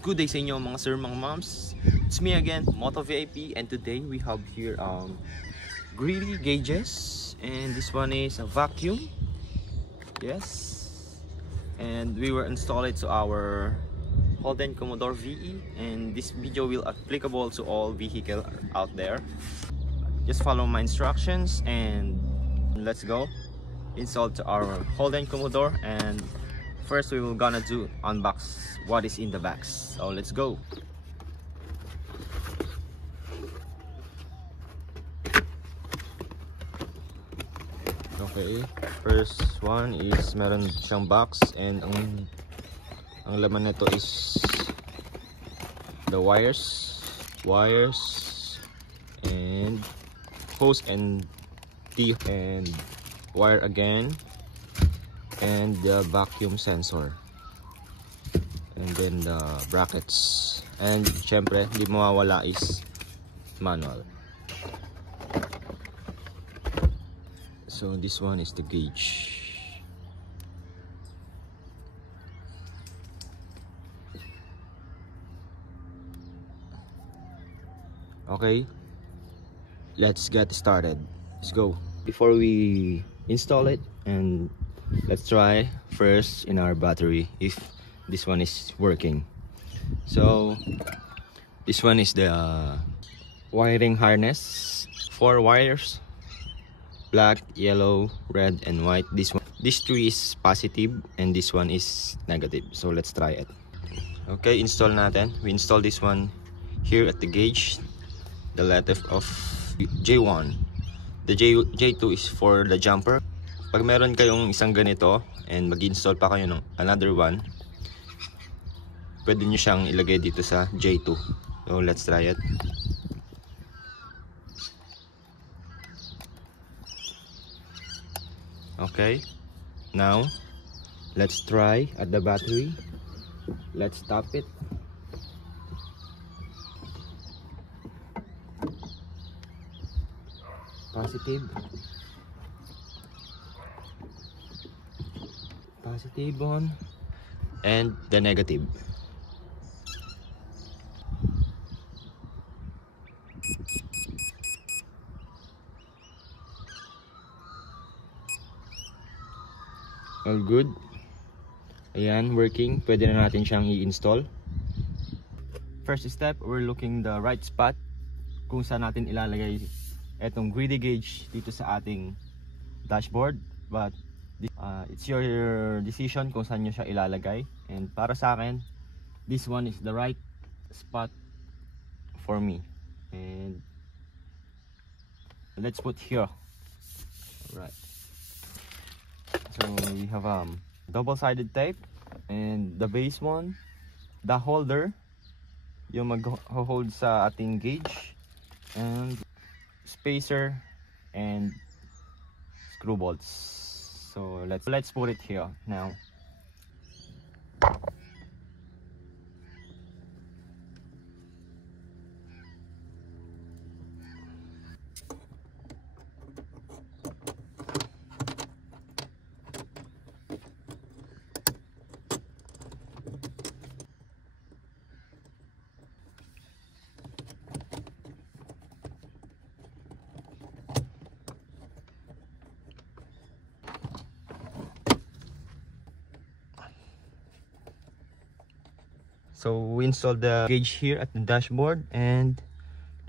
Good day sa inyo mga sir, mga moms. It's me again, Moto VIP, and today we have here greedy gauges, and this one is a vacuum. Yes, and we will install it to our Holden Commodore VE, and this video will applicable to all vehicle out there. Just follow my instructions and let's go install to our Holden Commodore. And first we will gonna do unbox what is in the box, so let's go. Okay, first one is meron siyang box, and ang laman nito is the wires and hose and T and wire again, and the vacuum sensor, and then the brackets, and syempre hindi mawawala is manual. So this one is the gauge. Okay, let's get started. Let's go. Before we install it, and let's try first in our battery if this one is working. So this one is the wiring harness, 4 wires, black, yellow, red and white. This 3 is positive and this one is negative. So let's try it. Okay, install natin. We install this one here at the gauge, the letter of J1. The J2 is for the jumper. Pag meron kayong isang ganito and mag-install pa kayo ng another one, pwede nyo siyang ilagay dito sa J2. So let's try it. Okay, now let's try at the battery. Let's tap it. Positive on, and the negative. All good. Ayan, working. Pwede na natin siyang i-install. First step, we're looking the right spot kung saan natin ilalagay etong greedy gauge dito sa ating dashboard, but it's your decision kung saan nyo siya ilalagay. And para sa akin, this one is the right spot for me, and let's put here. Right, so we have double-sided tape, and the base one, the holder yung mag-hold sa ating gauge, and spacer and screw bolts. So let's put it here now. So we installed the gauge here at the dashboard, and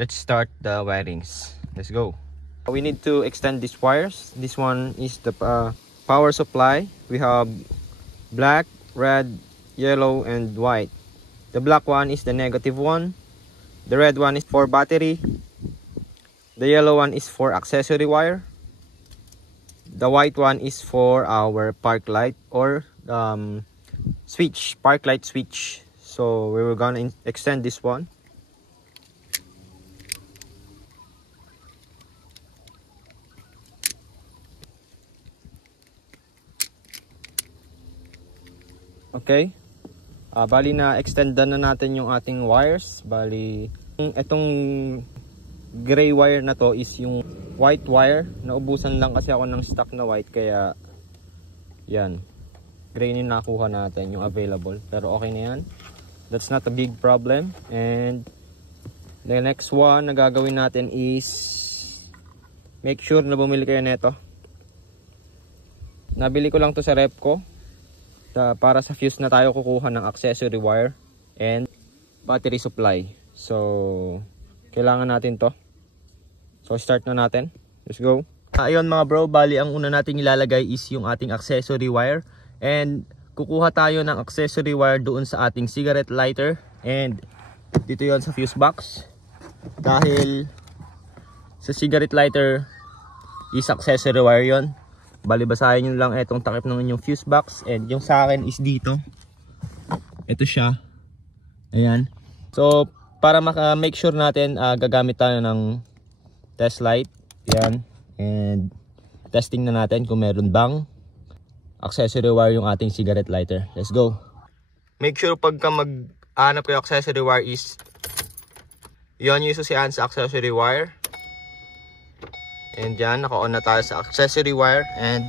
let's start the wirings. Let's go. We need to extend these wires. This one is the power supply. We have black, red, yellow and white. The black one is the negative one. The red one is for battery. The yellow one is for accessory wire. The white one is for our park light or switch, park light switch. So we were gonna extend this one. Okay, bali na extendan na natin yung ating wires. Bali itong gray wire na to is yung white wire. Naubusan lang kasi ako ng stock na white, kaya yan, gray yung nakuha natin, yung available, pero okay na yan. that's not a big problem. And the next one na gagawin natin is make sure na bumili kayo nito. Nabili ko lang to sa Repco para sa fuse na tayo kukuha ng accessory wire and battery supply. So kailangan natin to. So start na natin. Let's go. Ayun mga bro, bali ang una nating ilalagay is yung ating accessory wire. And kukuha tayo ng accessory wire doon sa ating cigarette lighter. And dito yon sa fuse box. Dahil sa cigarette lighter is accessory wire yon. Bali basahin nyo lang itong takip ng inyong fuse box. And yung sa akin is dito. Ito siya. Ayan. So para make sure natin gagamit tayo ng test light. Ayan. And testing na natin kung meron bang accessory wire yung ating cigarette lighter. Let's go. Make sure pagka mag-hanap kayo accessory wire is yon yung susian sa accessory wire. And yan, naka-on na tayo sa accessory wire. And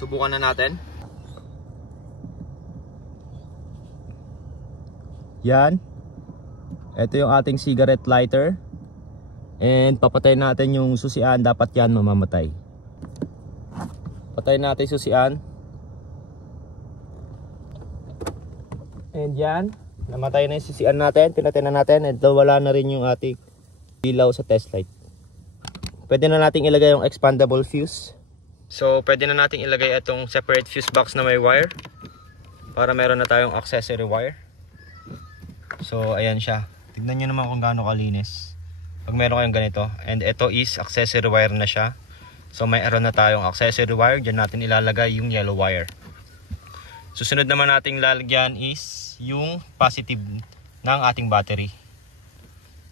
subukan na natin. Yan. Ito yung ating cigarette lighter. And papatay natin yung susian. Dapat yan mamamatay. Patayin natin yung susian. And yan. Namatay na yung susian natin. Pinatay na natin. And wala na rin yung ating ilaw sa test light. Pwede na natin ilagay yung expandable fuse. So pwede na natin ilagay itong separate fuse box na may wire. Para meron na tayong accessory wire. So ayan siya. Tignan nyo naman kung gaano kalinis pag meron kayong ganito. And ito is accessory wire na siya. So mayroon na tayong accessory wire. Diyan natin ilalagay yung yellow wire. Susunod naman nating lalagyan is yung positive ng ating battery.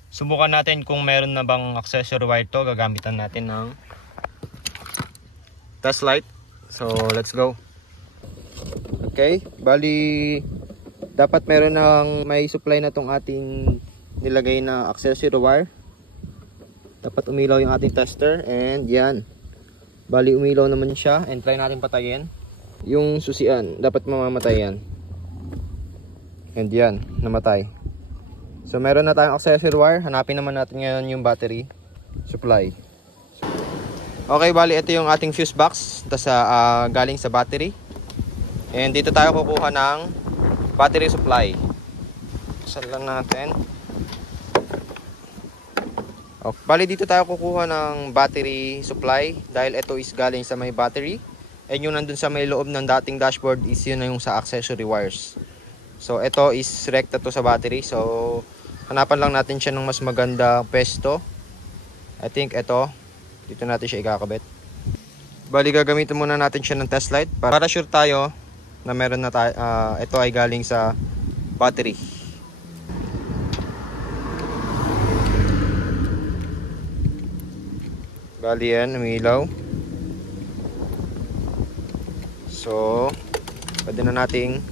Subukan natin kung meron na bang accessory wire to. Gagamitan natin ng test light. So let's go. Okay, bali dapat meron ng may supply na tong ating nilagay na accessory wire. Dapat umilaw yung ating tester. And yan, bali umilaw naman siya. And try natin patayin yung susian. Dapat mamamatay yan. And yan, namatay. So meron na tayong accessory wire. Hanapin naman natin ngayon yung battery supply. Okay, bali ito yung ating fuse box. Tas galing sa battery. And dito tayo kukuha ng battery supply. Saan lang natin. Okay, bali dito tayo kukuha ng battery supply. Dahil ito is galing sa may battery. And yung nandun sa may loob ng dating dashboard is yun na yung sa accessory wires. So ito is rekta to sa battery. So hanapan lang natin siya ng mas maganda pwesto. I think ito, dito natin siya ikakabit. Bali gagamitin muna natin siya ng test light para sure tayo na meron na tayo, ito ay galing sa battery. Bali yan, umilaw. So pwede na nating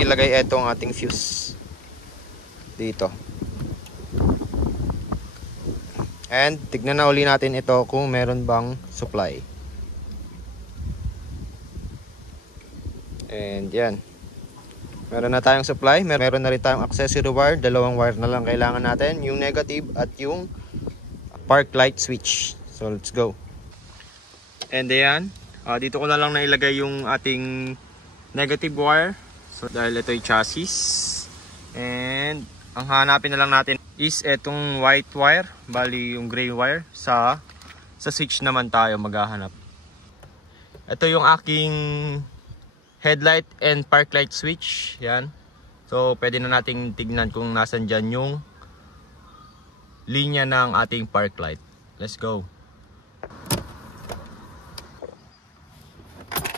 ilagay itong ating fuse dito. And tignan na uli natin ito kung meron bang supply. And yan, meron na tayong supply. Meron na rin tayong accessory wire. Dalawang wire na lang kailangan natin, yung negative at yung park light switch. So let's go. And ayan, dito ko na lang nailagay yung ating negative wire. So dahil ito ay chassis. And ang hanapin na lang natin is etong white wire. Bali yung gray wire. Sa switch naman tayo maghahanap. Ito yung aking headlight and park light switch. Yan. So pwede na nating tignan kung nasan dyan yung linya ng ating park light. Let's go.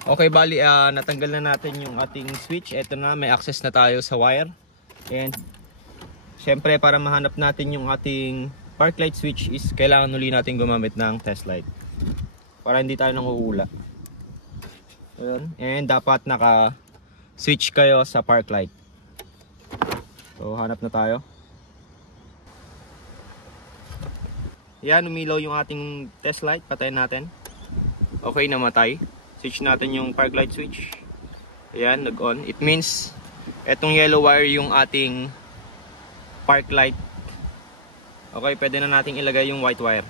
Okay, bali natanggal na natin yung ating switch. Ito na, may access na tayo sa wire. And syempre para mahanap natin yung ating park light switch is kailangan uli natin gumamit ng test light para hindi tayo nanguhula. And dapat naka switch kayo sa park light. So hanap na tayo. Yan, umilaw yung ating test light. Patayin natin. Okay, namatay. switch natin yung park light switch. Ayan, nag-on. It means etong yellow wire yung ating park light. Okay, pwede na nating ilagay yung white wire.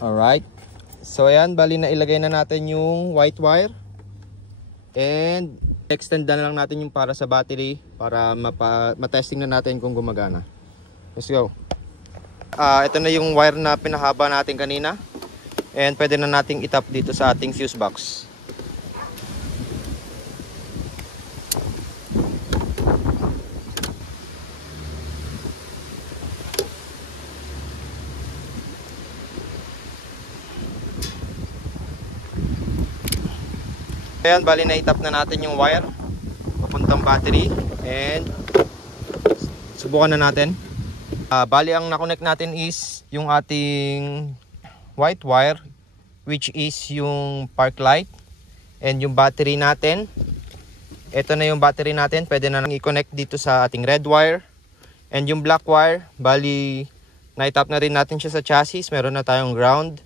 Alright. So ayan, bali na ilagay na natin yung white wire. And extend na lang natin yung para sa battery para matesting na natin kung gumagana. Let's go. Ito na yung wire na pinahaba natin kanina. And pwede na nating itap dito sa ating fuse box. Ayan, bali na itap na natin yung wire papuntang battery. And subukan na natin. Bali ang na-connect natin is yung ating white wire, which is yung park light, and yung battery natin. Ito na yung battery natin, pwede na nang i-connect dito sa ating red wire. And yung black wire, bali na-tap na rin natin siya sa chassis, meron na tayong ground.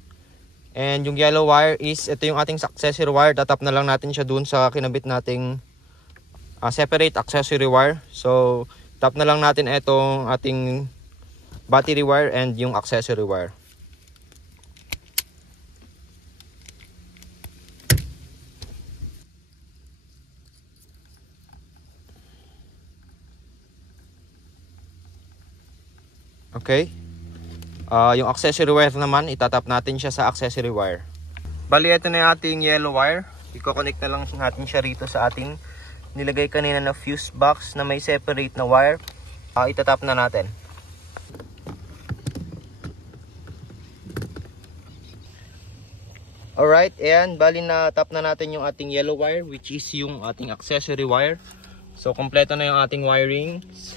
And yung yellow wire is, ito yung ating accessory wire, tatap na lang natin siya dun sa kinabit nating separate accessory wire. So tap na lang natin itong ating battery wire and yung accessory wire. Okay. Yung accessory wire naman, itatap natin siya sa accessory wire. Bali, ito na yung ating yellow wire. I-connect na lang natin siya rito sa ating nilagay kanina na fuse box na may separate na wire. Itatap na natin. Alright, ayan, bali na tap na natin yung ating yellow wire, which is yung ating accessory wire. So, kompleto na yung ating wirings.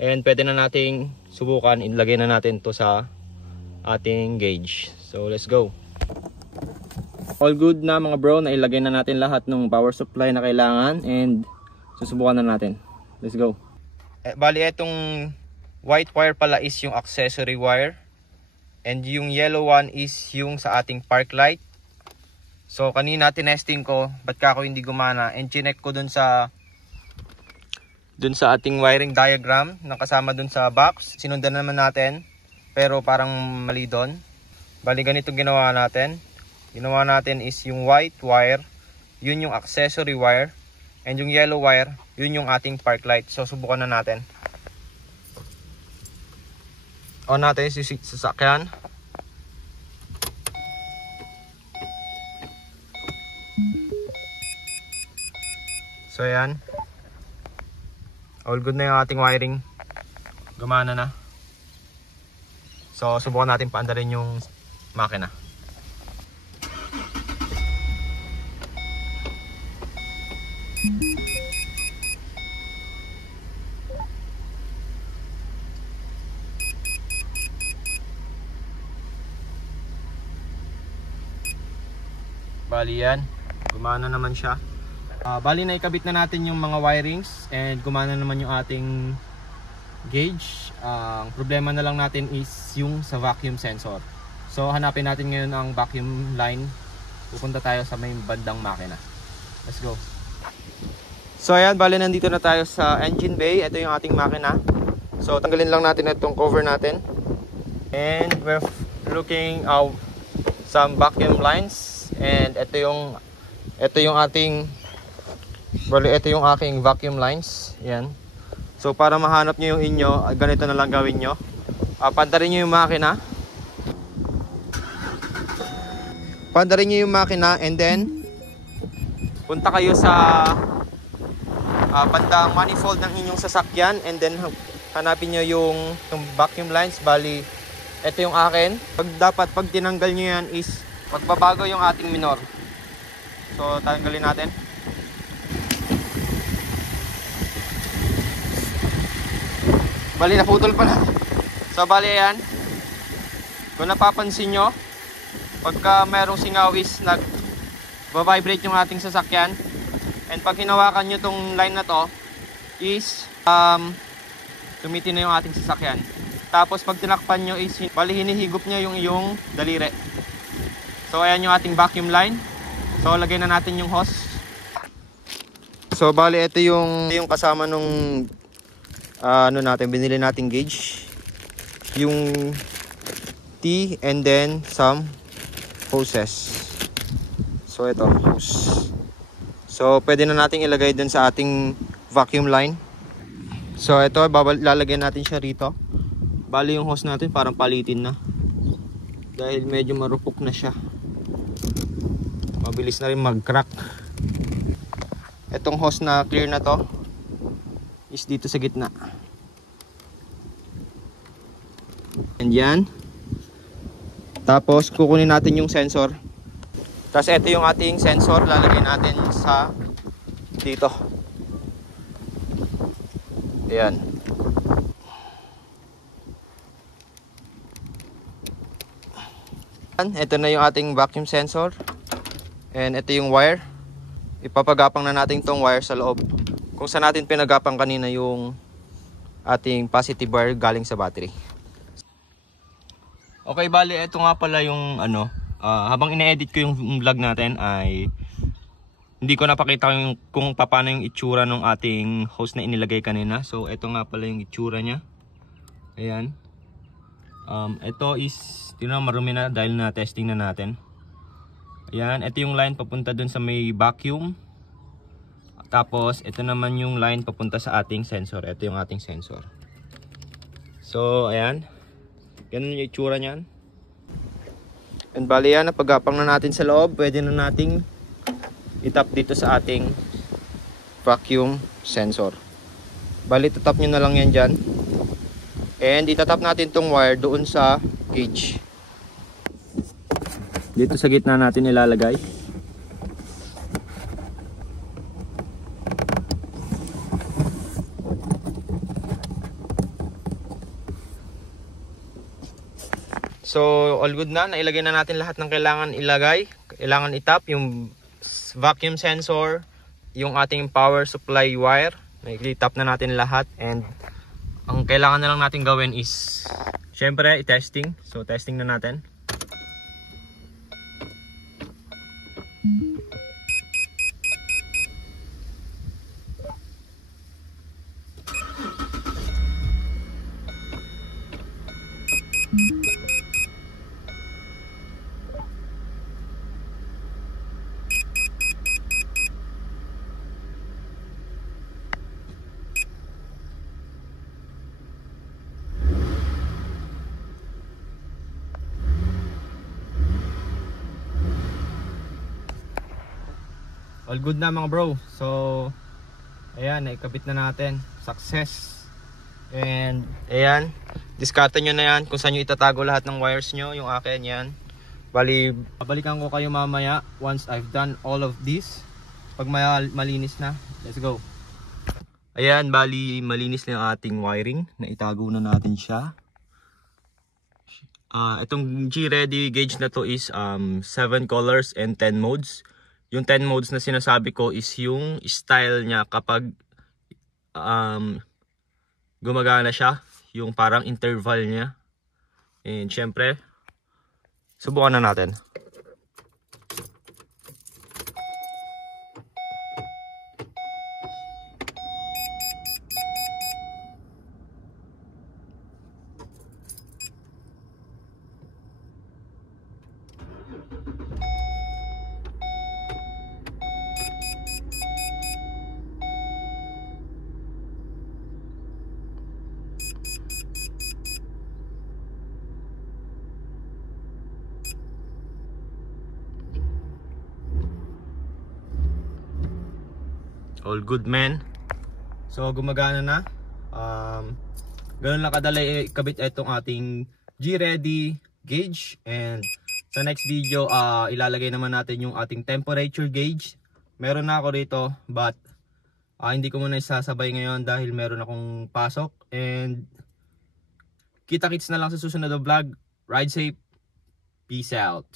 And pwede na nating subukan, ilagay na natin to sa ating gauge. So, let's go. All good na mga bro, nailagay na natin lahat ng power supply na kailangan. And susubukan na natin. Let's go. Bali, itong white wire pala is yung accessory wire. And yung yellow one is yung sa ating park light. So kanina tinesting ko ba't ka ako hindi gumana, and chinek ko dun sa ating wiring diagram na kasama dun sa box. Sinundan naman natin pero parang mali doon. Bali ganito ginawa natin. Ginawa natin is yung white wire, yun yung accessory wire, and yung yellow wire, yun yung ating park light. So subukan na natin. On natin yung sasakyan. So ayan, all good na yung ating wiring, gumana na. So subukan natin paandarin yung makina. Bali yan, gumana naman siya. Bali na ikabit na natin yung mga wirings and gumana naman yung ating gauge. Ang problema na lang natin is yung sa vacuum sensor. So hanapin natin ngayon ang vacuum line. Pupunta tayo sa may bandang makina. Let's go. So ayan, bali nandito na tayo sa engine bay. Ito yung ating makina. So tanggalin lang natin itong cover natin. And we're looking out some vacuum lines. And ito yung ating, bali ito yung aking vacuum lines. Yan. So para mahanap nyo yung inyo, ganito na lang gawin nyo. Pandarin nyo yung makina. Pandarin nyo yung makina and then punta kayo sa bandang manifold ng inyong sasakyan and then hanapin nyo yung vacuum lines. Bali ito yung akin. Pag tinanggal nyo yan is magbabago yung ating minor. So tanggalin natin. Bali naputol pala. So bali ayan, kung napapansin nyo, pagka merong singaw is nag-vibrate yung ating sasakyan. And pag hinawakan nyo tong line na to is tumitin na yung ating sasakyan. Tapos pag tinakpan nyo is bali hinihigop nyo yung iyong daliri. So ayan yung ating vacuum line. So lagay na natin yung hose. So bali ito yung kasama nung ano natin, binili nating gauge. Yung T and then some hoses. So ito, hose. So pwede na nating ilagay dun sa ating vacuum line. So ito, lalagyan natin siya rito. Bali yung hose natin parang palitin na. Dahil medyo marupok na siya. Mabilis na rin mag-crack. Itong hose na clear na to is dito sa gitna. And yan. Tapos kukunin natin yung sensor. Tapos ito yung ating sensor, lalagay natin sa dito. Ayan. Ito na yung ating vacuum sensor. And ito yung wire. Ipapagapang na natin tong wire sa loob. Kung saan natin pinagapang kanina yung ating positive wire galing sa battery. Okay, bali ito nga pala yung ano, habang ine-edit ko yung vlog natin ay hindi ko napakita kung paano yung itsura ng ating hose na inilagay kanina. So ito nga pala yung itsura niya. Ayan. Ito is marumi na dahil na testing na natin. Ayan, ito yung line papunta dun sa may vacuum. Tapos ito naman yung line papunta sa ating sensor. Ito yung ating sensor. So ayan, ganun yung itsura niyan. And bali yan, napagapang na natin sa loob. Pwede na nating itap dito sa ating vacuum sensor. Bali, tatap nyo na lang yan dyan. And itatap natin tong wire doon sa gauge. Dito sa gitna natin ilalagay. So all good na, nailagay na natin lahat ng kailangan ilagay. Kailangan itap yung vacuum sensor, yung ating power supply wire. Naitap na natin lahat, and ang kailangan na lang natin gawin is syempre i-testing. So testing na natin. All good na mga bro. So ayan, naikabit na natin. Success. And ayan, diskarte nyo na yan kung saan nyo itatago lahat ng wires nyo. Yung akin yan. Bali, babalikan ko kayo mamaya once I've done all of this. Pag malinis na, let's go. Ayan, bali malinis na yung ating wiring. Naitago na natin siya. Itong G-Ready gauge na to is 7 colors and 10 modes. Yung 10 modes na sinasabi ko is yung style niya kapag gumagana siya, yung parang interval niya. And syempre, subukan na natin. All good man. So gumagana na. Ganun lang kadali ikabit itong ating G-Ready gauge. And sa next video ilalagay naman natin yung ating temperature gauge. Meron na ako rito, but hindi ko muna isasabay ngayon dahil meron akong pasok. And kita-kits na lang sa susunod na vlog. Ride safe. Peace out.